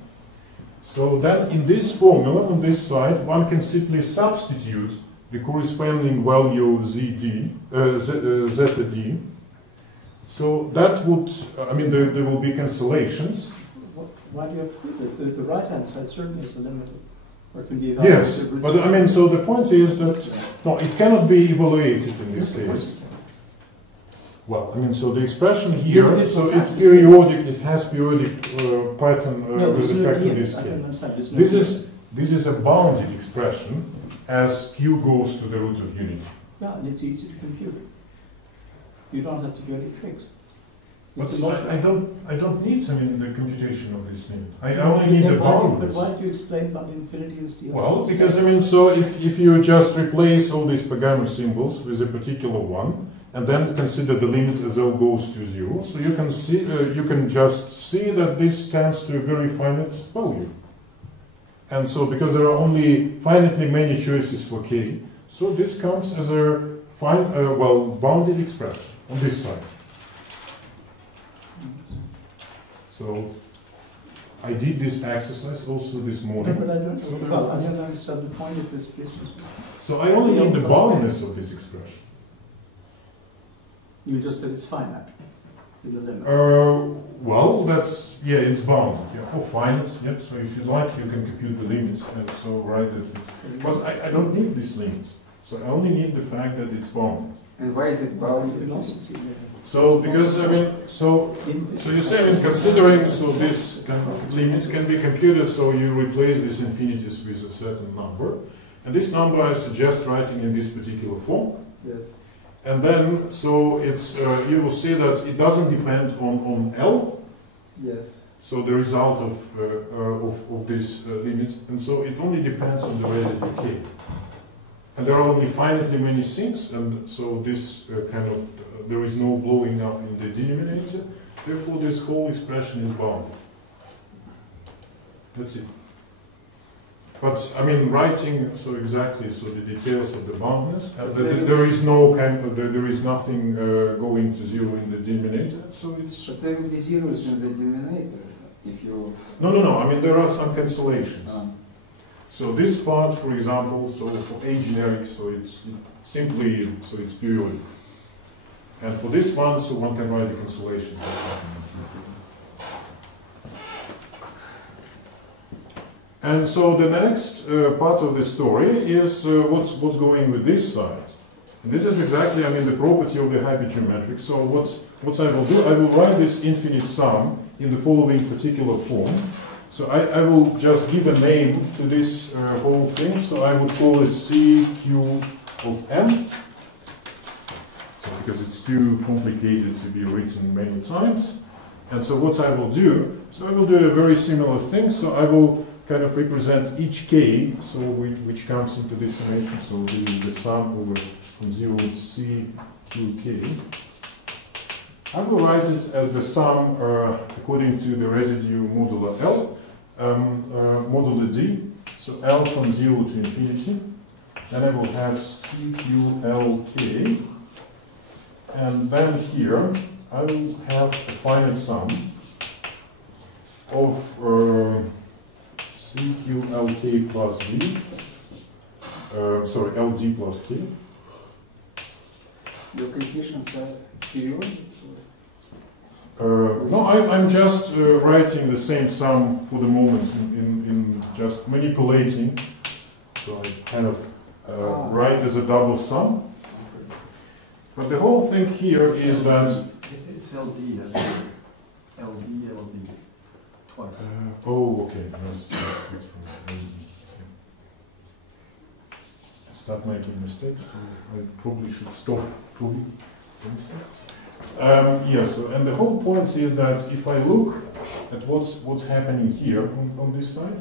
So then in this formula, on this side, one can simply substitute the corresponding value zd, zd. So that would, I mean, there will be cancellations. Why do you have to, the right-hand side certainly is limited. Or can be evaluated. Yes, but I mean, so the point is that, no, it cannot be evaluated in this case. Well, I mean, so the expression here, so it's periodic, it has periodic pattern with respect to this case. This is a bounded expression as Q goes to the root of unity. Yeah, and it's easy to compute. You don't have to do any tricks. But I don't need, I mean, the computation of this limit. I only need the boundaries. But why do you explain bound infinity as the Well, because, I mean, so if you just replace all these Pagano symbols with a particular one, and then consider the limit as L goes to 0, so you can see, you can just see that this tends to a very finite value. And so, because there are only finitely many choices for k, so this comes as a well, bounded expression on this side. So, I did this exercise also this morning. But I don't, well, I don't understand the point of this business. So I only need the boundness of this expression. You just said it's finite in the limit. Well, that's, yeah, it's bounded. Yeah, or finite. Yeah. So if you like, you can compute the limits and so write that. But I don't need this limit. So I only need the fact that it's bounded. And why is it You bounded? can also see So because I mean, so you say, I mean, considering so this limit can be computed, so you replace these infinities with a certain number, and this number I suggest writing in this particular form. Yes. And then, so it's you will see that it doesn't depend on L. Yes. so the result of this limit, and so it only depends on the residue k. And there are only finitely many things, and so this there is no blowing up in the denominator. Therefore, this whole expression is bounded. That's it. But I mean, writing so exactly so the details of the boundedness, there is no there is nothing going to zero in the denominator. So it's. But there will be zeros in the denominator if you. No. I mean, there are some cancellations. So this part, for example, so for A generic, so it's simply so it's periodic. And for this one, so one can write the cancellation. And so the next part of the story is what's going with this side. And this is exactly, I mean, the property of the hypergeometric. So what I will do, I will write this infinite sum in the following particular form. So I will just give a name to this whole thing. So I would call it CQ of M. So because it's too complicated to be written many times. And so what I will do, so I will do a very similar thing. So I will kind of represent each k, so which comes into this summation, so the sum over from 0 to c q k. I will write it as the sum according to the residue modulo L, modulo D, so L from 0 to infinity. Then I will have c q l k, and then here I will have a finite sum of CQLK plus D, LD plus K. Your coefficients are periodic? No, I'm just writing the same sum for the moment in just manipulating. So I kind of write as a double sum. But the whole thing here is that... It's LD, LD. Twice. Okay. Start making mistakes. I probably should stop proving things. And the whole point is that if I look at what's happening here on this side,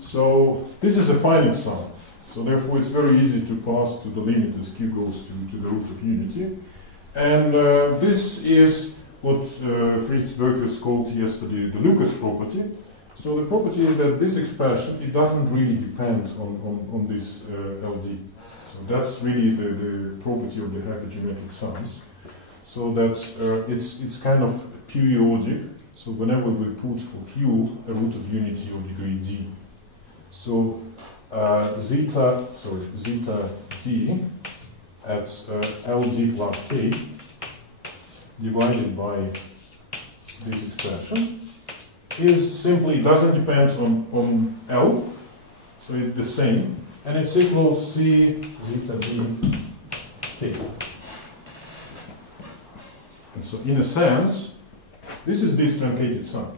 so this is a finite sum. So therefore, it's very easy to pass to the limit as q goes to the root of unity, and this is what Fritz Berkers called yesterday the Lucas property. So the property is that this expression, it doesn't really depend on this LD. So that's really the property of the hypergeometric sums. So that it's kind of periodic. So whenever we put for Q a root of unity of degree D. So zeta D at LD plus K divided by this expression is simply, doesn't depend on L, so it's the same, and it's equals C zeta D K. And so in a sense, this is this truncated sum.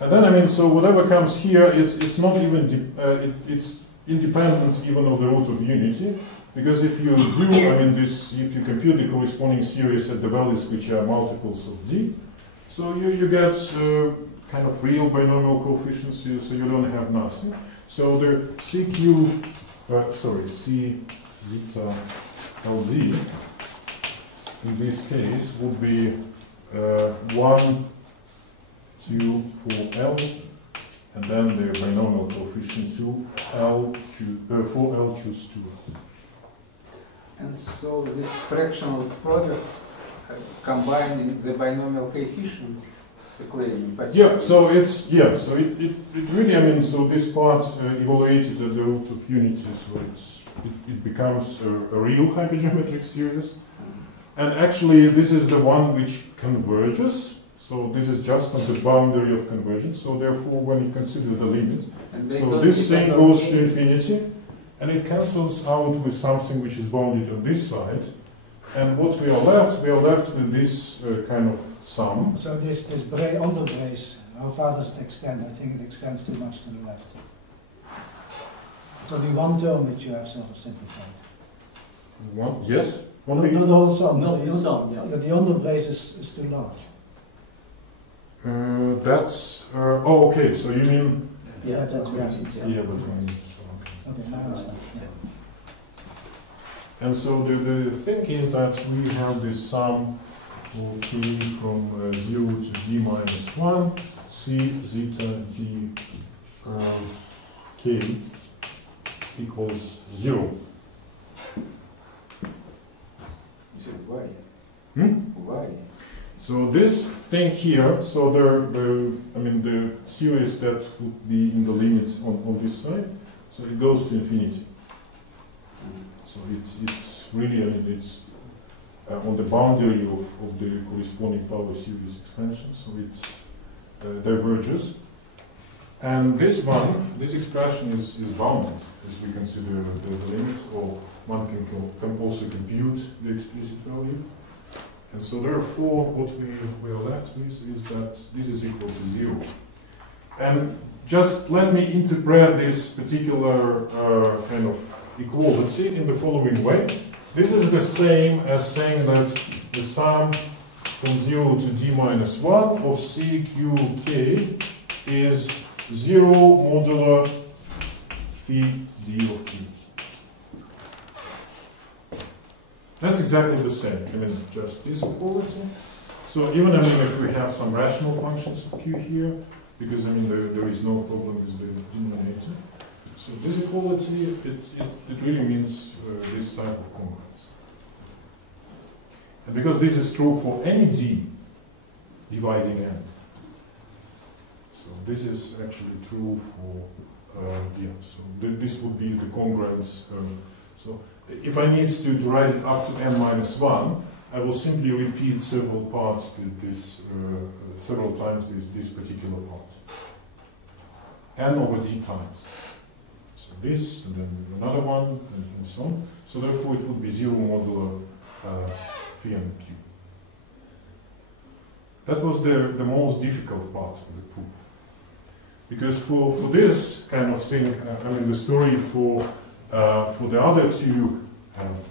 And then, I mean, so whatever comes here, it's not even, it's independent even of the root of unity. Because if you do, I mean, if you compute the corresponding series at the values which are multiples of D, so you get kind of real binomial coefficients, so you don't have nothing. So the C zeta LD in this case would be 1, 2, 4L, and then the binomial coefficient 2L, 4L choose 2. And so these fractional products combining the binomial coefficient to claim. Yeah, so it's, so it really, I mean, so this part evaluated at the root of unity, so it becomes a real hypergeometric series. And actually, this is the one which converges. So this is just on the boundary of convergence. So therefore, when you consider the limit, so this thing goes to infinity. And it cancels out with something which is bounded on this side. And what we are left with this kind of sum. So this other brace, how far does it extend? I think it extends too much to the left. It's only one term which you have sort of simplified. One, yes? No, One not the whole sum. Not the sum, yeah. The underbrace is too large. That's, oh, okay, so you mean, Yeah, that's what right. it means, yeah. yeah, but, Okay, I understand. Yeah. and so the thing is that we have this sum of k from 0 to d minus 1, c zeta d k equals 0. You said why? Hmm? Why? So this thing here, so the series that would be in the limits on this side, so it goes to infinity. So it's really, it's on the boundary of the corresponding power series expansion, so it diverges. And this one, this expression is bounded, as we consider the limit, or one can also compute the explicit value. And so therefore, what we are left with is that this is equal to 0. And just let me interpret this particular kind of equality in the following way. This is the same as saying that the sum from 0 to d minus 1 of c q k is 0 modular phi d of k. That's exactly the same. I mean, just this equality. So even, I mean, if we have some rational functions of q here, because, I mean, there is no problem with the denominator. So this equality, it really means this type of congruence. And because this is true for any d dividing n, so this is actually true for, yeah, so this would be the congruence. So if I need to write it up to n minus 1, I will simply repeat several parts, several times this particular part. N over d times. So this, and then another one, and so on. So therefore it would be 0 modular phi n q. That was the most difficult part of the proof. Because for this kind of thing, I mean the story for the other two,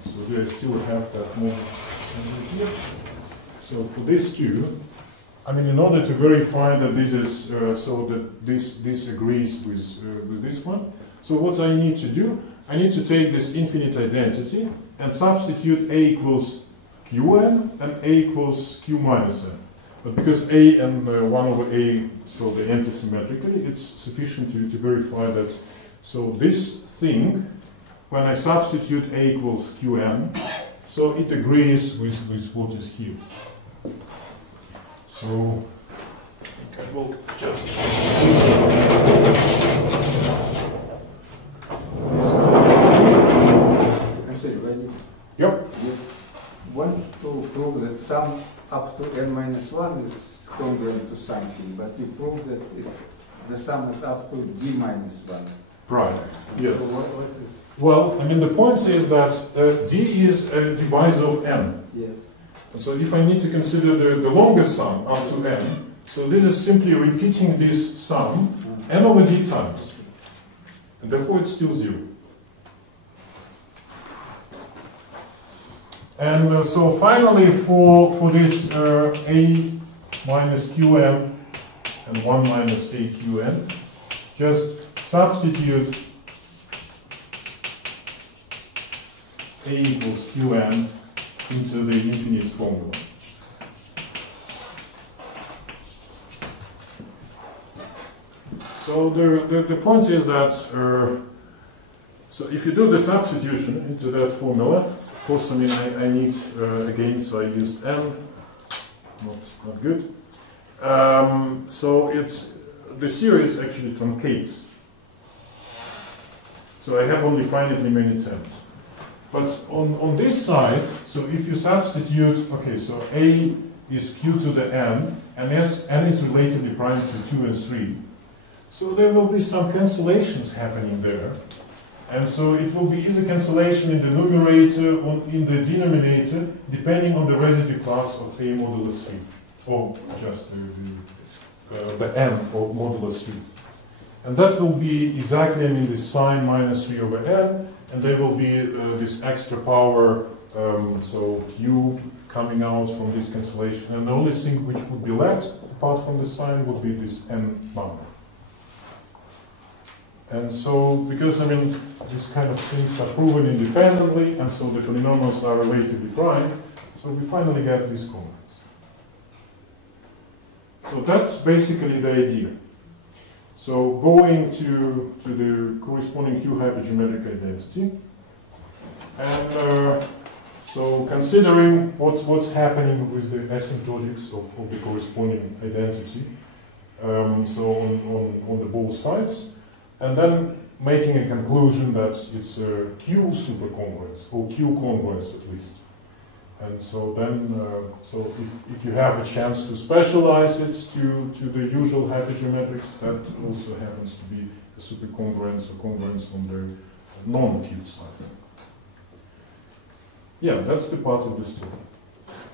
so they still have that more here. So for these two, I mean, in order to verify that this is so that this agrees with this one. So what I need to do, I need to take this infinite identity and substitute a equals qn and a equals q minus n. But because a and 1 over a, so they're anti-symmetrically, it's sufficient to verify that. So this thing, when I substitute a equals qn, so it agrees with what is here. So I will just. I'm sorry, Wadim. Yep. You want to prove that sum up to n minus 1 is congruent to something, but you prove that the sum is up to d minus 1. Right. Yes. So what is? Well, I mean, the point is that d is a divisor of n. Yes. So if I need to consider the longest sum up to n, so this is simply repeating this sum n over d times. And therefore it's still 0. And so finally for this a minus qn and 1 minus a qn, just substitute a equals qn into the infinite formula. So the point is that, so if you do the substitution into that formula, of course, I mean, I need, again, so I used n, not good. So it's, the series actually truncates. So I have only finitely many terms. But on this side, so if you substitute, okay, so a is q to the n, and n is relatively prime to 2 and 3. So there will be some cancellations happening there. And so it will be either cancellation in the numerator or in the denominator, depending on the residue class of a modulus 3, or just the n or modulus 3. And that will be exactly, I mean, this sine minus 3 over n, and there will be this extra power, so q coming out from this cancellation, and the only thing which would be left, apart from the sine, would be this n number. And so, because, I mean, these kind of things are proven independently, and so the polynomials are relatively prime, so we finally get these congruence. So that's basically the idea. So going to the corresponding Q hypergeometric identity, and so considering what's happening with the asymptotics of the corresponding identity, so on the both sides, and then making a conclusion that it's a Q supercongruence, or Q congruence at least. And so then, so if you have a chance to specialize it to the usual hypergeometrics, that also happens to be a supercongruence or congruence on the non-Q side. Yeah, that's the part of the story.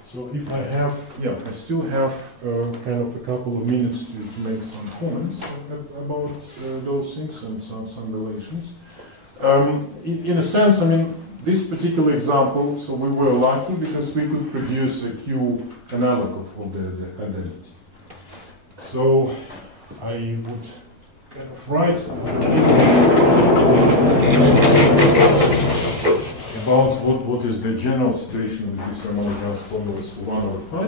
So if I have, yeah, I still have kind of a couple of minutes to make some comments about those things and some relations. In a sense, I mean, this particular example, so we were lucky because we could produce a Q analog of the identity. So I would kind of write a little bit about what is the general situation with these harmonic formulas for 1 over pi.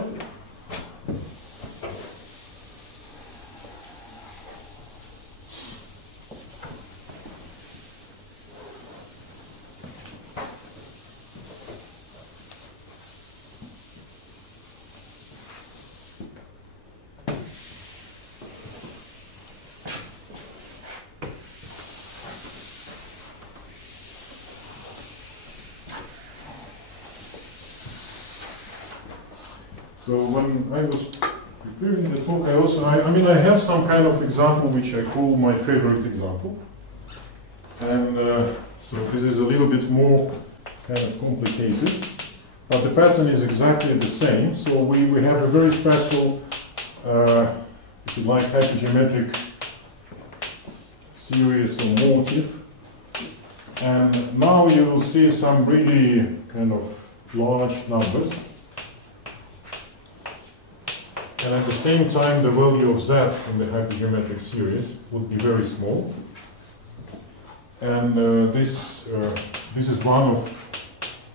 So when I was preparing the talk, I mean, I have some kind of example which I call my favorite example. And so this is a little bit more kind of complicated, but the pattern is exactly the same. So we have a very special, if you like, hypergeometric series or motif. And now you will see some really kind of large numbers. And at the same time, the value of z in the hypergeometric series would be very small. And this is one of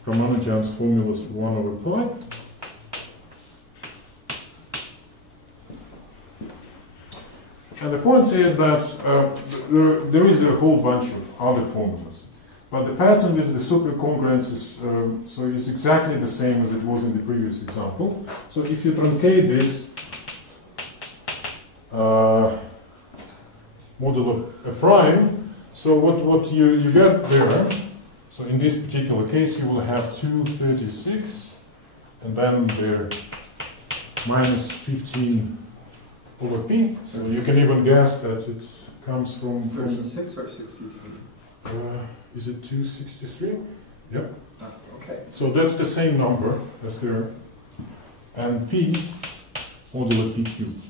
Ramanujan's formulas 1 over pi. And the point is that there is a whole bunch of other formulas. But the pattern with the supercongruences, so is exactly the same as it was in the previous example. So if you truncate this modulo a prime, so what you get there, so in this particular case you will have 236, and then the minus 15 over p. So you can even guess that it comes from 36 or 63? Is it 263? Yep. Okay. So that's the same number as there. And p modulo p cubed.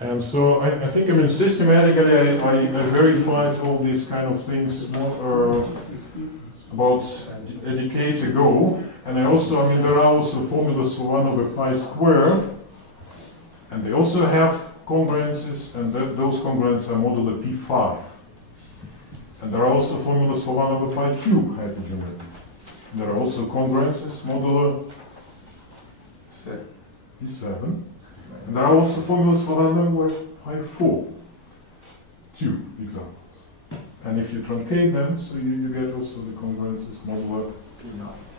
And so I think, I mean, systematically I verified all these kind of things about a decade ago. And I also, I mean, there are also formulas for 1 over pi squared. And they also have congruences, and those congruences are modulo p5. And there are also formulas for 1 over pi cube hypergeometric. There are also congruences modulo p7. And there are also formulas for 1 over pi 4. 2 examples. And if you truncate them, so you get also the congruences modulo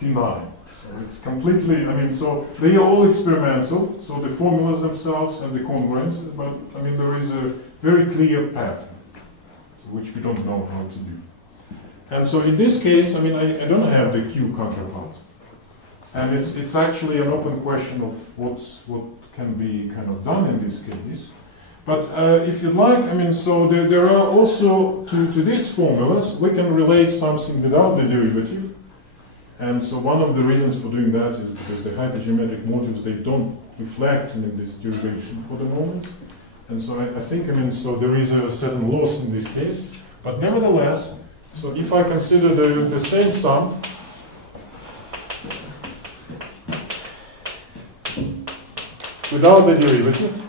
p9. So it's completely, I mean, so they are all experimental, so the formulas themselves and the congruences, but I mean, there is a very clear pattern, so which we don't know how to do. And so in this case, I mean, I don't have the Q counterpart. And it's actually an open question of what can be kind of done in this case. But if you'd like, I mean, so there are also, to these formulas, we can relate something without the derivative. And so one of the reasons for doing that is because the hypergeometric motifs, they don't reflect in this derivation for the moment. And so I think, I mean, so there is a certain loss in this case, but nevertheless, so if I consider the same sum, without the derivative,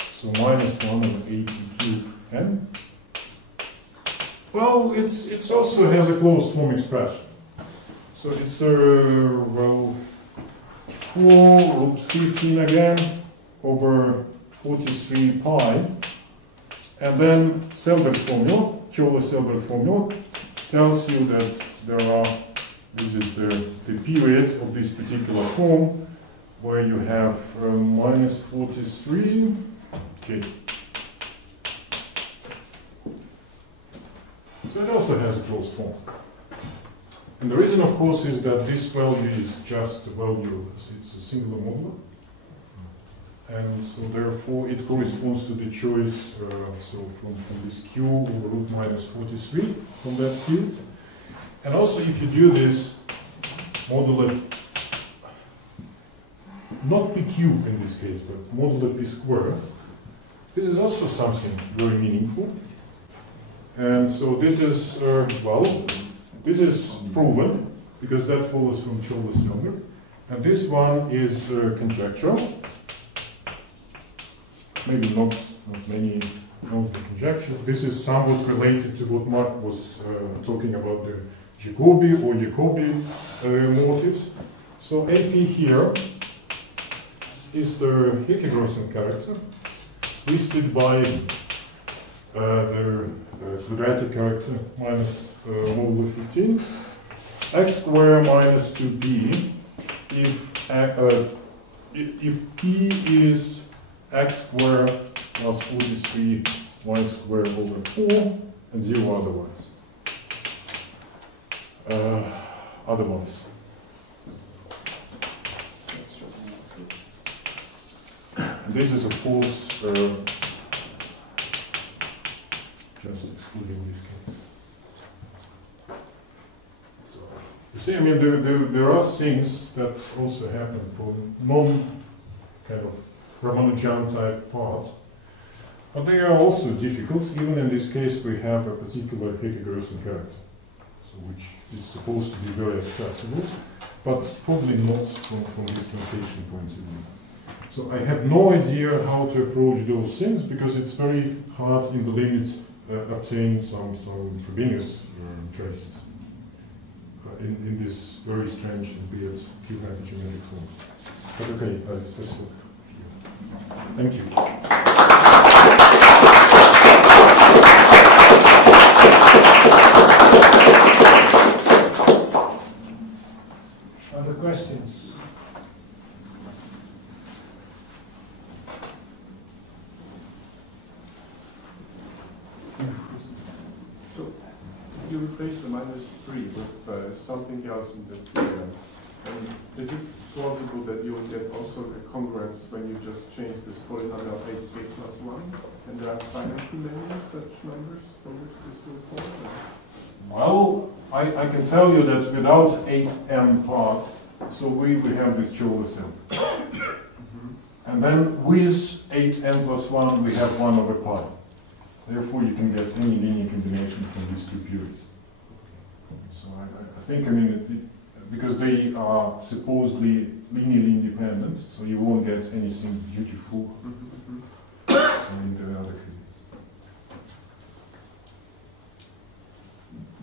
so minus 1 over 80 cubed n, well, it also has a closed form expression. So it's well, 4 root 15 again over 43 pi, and then Selberg formula, Cholow-Selberg formula, tells you that there are, this is the period of this particular form, where you have minus 43, okay. So it also has a closed form. And the reason, of course, is that this value is just a value, it's a singular modular. And so therefore it corresponds to the choice, so from this q over root minus 43 from that field. And also if you do this modular, not p cube in this case, but modular p squared, this is also something very meaningful. And so this is, well, this is proven, because that follows from Cholow-Selberg. And this one is conjectural. Maybe not many know the conjecture. This is somewhat related to what Mark was talking about, the Jacobi or Jacobi motives. So AP here is the Hicke-Grossen character, twisted by the quadratic character minus modulo 15, x squared minus 2b, if p is x squared plus 43 y squared over 4, and 0 otherwise. And this is, of course, just excluding this case. So, you see, I mean, there are things that also happen for non-kind of Ramanujan type parts, but they are also difficult. Even in this case, we have a particular Hicke-Grossen character, so which is supposed to be very accessible, but probably not from this notation point of view. So I have no idea how to approach those things, because it's very hard in the limit obtain some Frobenius traces in this very strange and weird q-hypergeometric form. But okay, let's look here. Thank you. Other questions? So you replace the -3 with something else in the program. And is it plausible that you will get also a congruence when you just change this polynomial 8k plus 1? And there are finitely many such numbers from which this will form? Well, I can tell you that without 8m part, so we have this Cholow-Selberg. And then with 8m plus 1, we have 1 over pi. Therefore, you can get any linear combination from these two periods. So I think, I mean, because they are supposedly linearly independent, so you won't get anything beautiful in the other cases.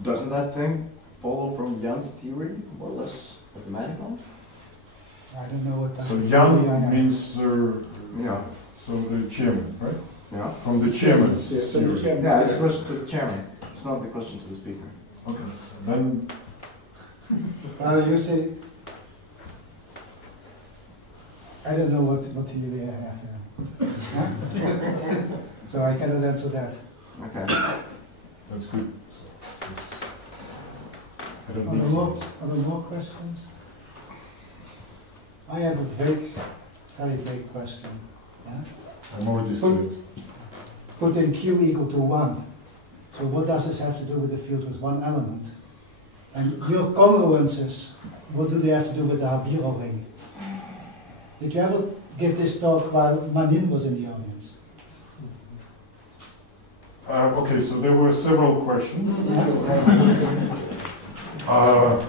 Doesn't that thing follow from Jan's theory, more or less, mathematical? I don't know what that So is. Jan means, Yeah. so the chairman, right? Yeah. From the chairman's Yeah, so the theory. chairman's Yeah, it's a theory. question to the chairman. It's not the question to the speaker. Okay, then You say, I don't know what theory I have here. So I cannot answer that. Okay. that's good. So, I don't Are need there more, to. are there more questions? I have a vague, very vague question. Yeah? I'm already scared. Put in q equal to 1. So what does this have to do with the field with one element? And your congruences, what do they have to do with the Habiro ring? Did you ever give this talk while Manin was in the audience? Okay, so there were several questions. I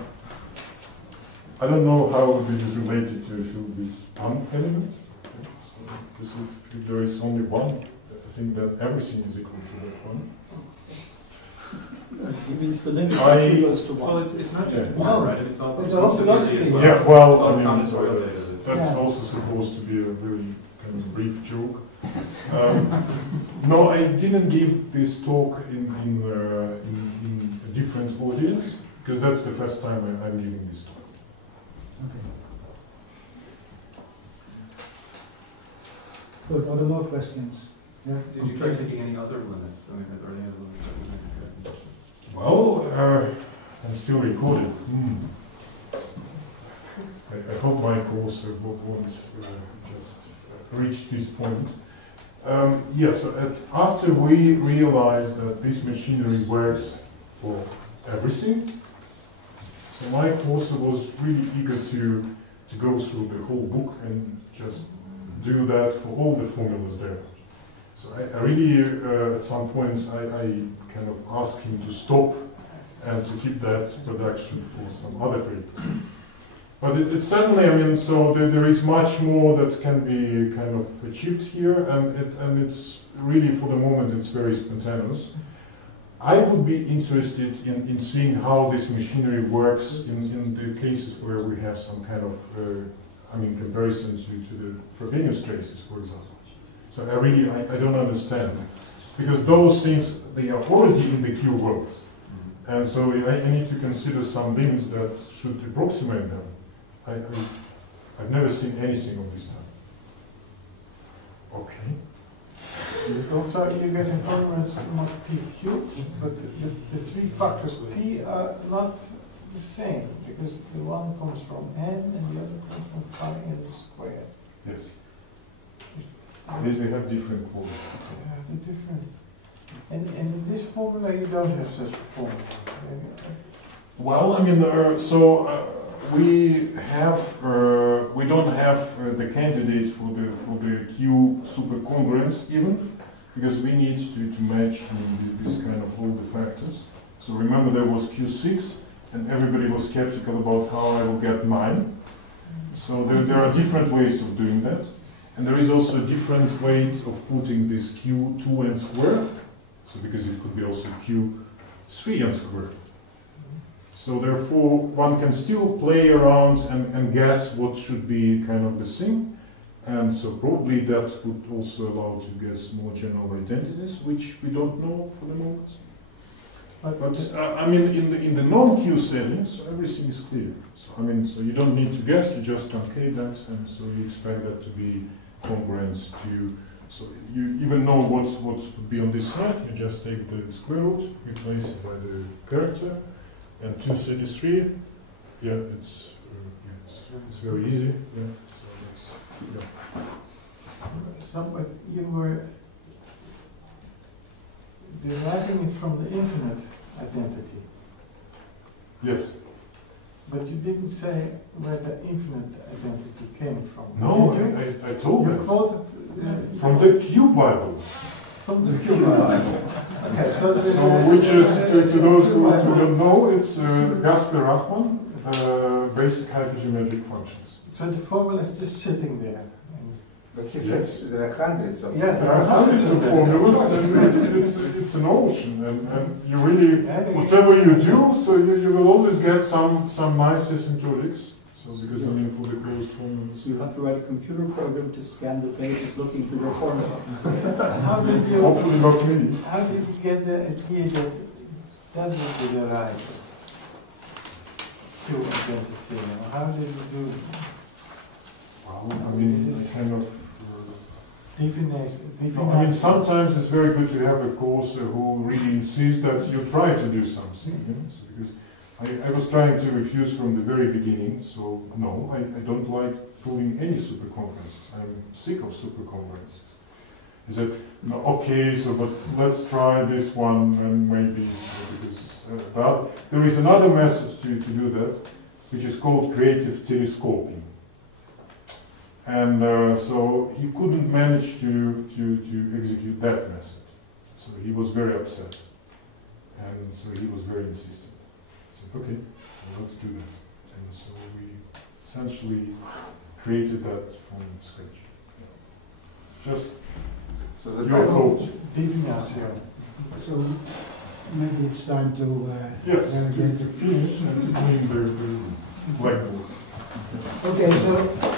don't know how this is related to these one elements. Because if there is only one, I think that everything is equal to that one. It means the limit goes to Well, one. it's not just Yeah. one, right? It's all It's all philosophy. as well. Yeah, well, It's all I mean, combinatorial data. that's Yeah. also supposed to be a very kind of brief joke. No, I didn't give this talk in a different audience, because that's the first time I'm giving this talk. Okay. Good. Are there more questions? Yeah. Did you try taking any other limits? I mean, are there any other limits that you think? Well, I'm still recorded. I hope my course won't just reach this point. Yes, after we realized that this machinery works for everything, so my course was really eager to go through the whole book and just do that for all the formulas there. So I really, at some point, I kind of asked him to stop and to keep that production for some other papers. But it certainly, I mean, so there is much more that can be kind of achieved here, and it's really, for the moment, it's very spontaneous. I would be interested in seeing how this machinery works in the cases where we have some kind of, I mean, comparison to the Frobenius traces, for example. So I don't understand, because those things, they are already in the Q world. And so I need to consider some limits that should approximate them. I've never seen anything of this type. Okay. Also, you get a congruence of p cubed, but the three factors p are not the same, because the one comes from n and the other comes from phi n squared. Yes. They have different qualities. The different. And in this formula, you don't have such a formula. Well, I mean, we don't have the candidate for the Q supercongruence even, because we need to match, I mean, this kind of all the factors. So remember, there was Q6, and everybody was skeptical about how I will get mine. So there are different ways of doing that. And there is also a different way of putting this Q2n squared. So because it could be also Q3n squared. So therefore, one can still play around and guess what should be kind of the thing. And so probably that would also allow to guess more general identities, which we don't know for the moment. But I mean, in the non-Q settings, everything is clear. So I mean, so you don't need to guess; you just concave that, and so you expect that to be congruent to. So you even know what would be on this side. You just take the square root, replace it by the character, and 233. Yeah, it's very easy. Yeah. So that's, yeah. So, but you were deriving it from the infinite identity. Yes. But you didn't say where the infinite identity came from. No, Did you? I told You you. quoted From the Q Bible. from the Q Bible. Okay, so Which is, to those who don't know, it's Gasper Rachman, basic hypergeometric functions. So the formula is just sitting there. But he said there are hundreds of Yeah, There are hundreds of formulas, and it's an ocean, and you really, whatever you do, so you will always get some nice asymptotics. So because I mean, for the closed formulas, You have to write a computer program to scan the pages looking for your formula. How did you? hopefully not me. How did you get the idea that that would be the right Q identity? How did you do Well, I mean, I kind of. definition? I mean, sometimes it's very good to have a course who really insists that you try to do something. You know? So because I was trying to refuse from the very beginning, so no, I don't like proving any supercongruences. I'm sick of supercongruences. He said, no, okay, so but let's try this one and maybe, because there is another method to do that, which is called creative telescoping. And so he couldn't manage to execute that method. So he was very upset. And so he was very insistent. I said, okay, so let's do that. And so we essentially created that from scratch. Just So the your thought. Definition. So maybe it's time to Yes, navigate to finish and to clean the blackboard. Okay, so